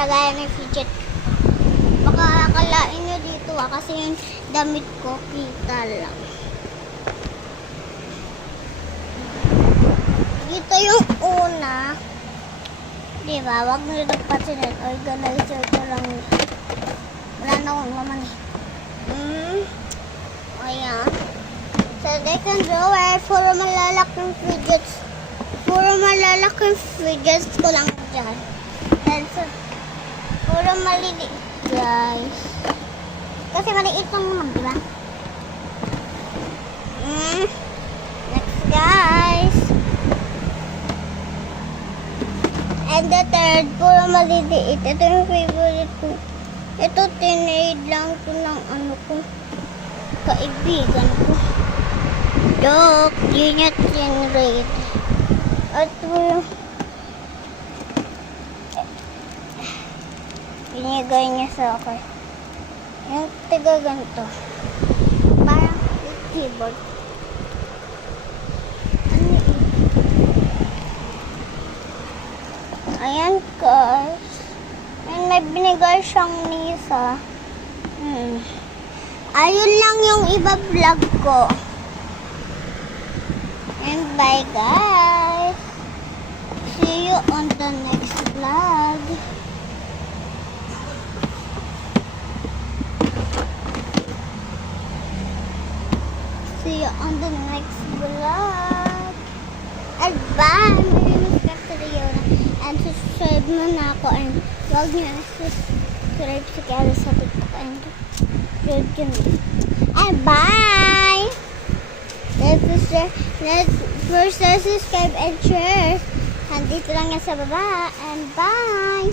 lagayan ng fidget. Baka akalain nyo dito kasi yung damit ko kita lang. Dito yung una. Diba? Wag nyo nagpatinin. Organizer ko lang. Wala na akong laman eh. Ayan. Sa second drawer, puro malalaking fidgets. Puro malalaking fidgets ko lang dyan. And so, puro maliliit, guys. Kasi maliit lang naman, diba? Next, guys. And the third, puro maliliit. Ito yung favorite ko. Ito, tinade lang ito ng ano ko. Kaibigan ko. Joke, yun yung tinade. At yung binigay niya sa akin. Yung tiga ganito. Parang keyboard. Ano yun? Ayan guys. And may binigay siyang misa. Ayun lang yung iba-vlog ko. And bye guys. See you on the next vlog. See you on the next vlog. And bye. My name is Dr. Leona. And subscribe mo na ako. And huwag niyo na subscribe si Kelly sa TikTok. And and bye. Let's subscribe and share. Nandito lang yan sa baba. And bye.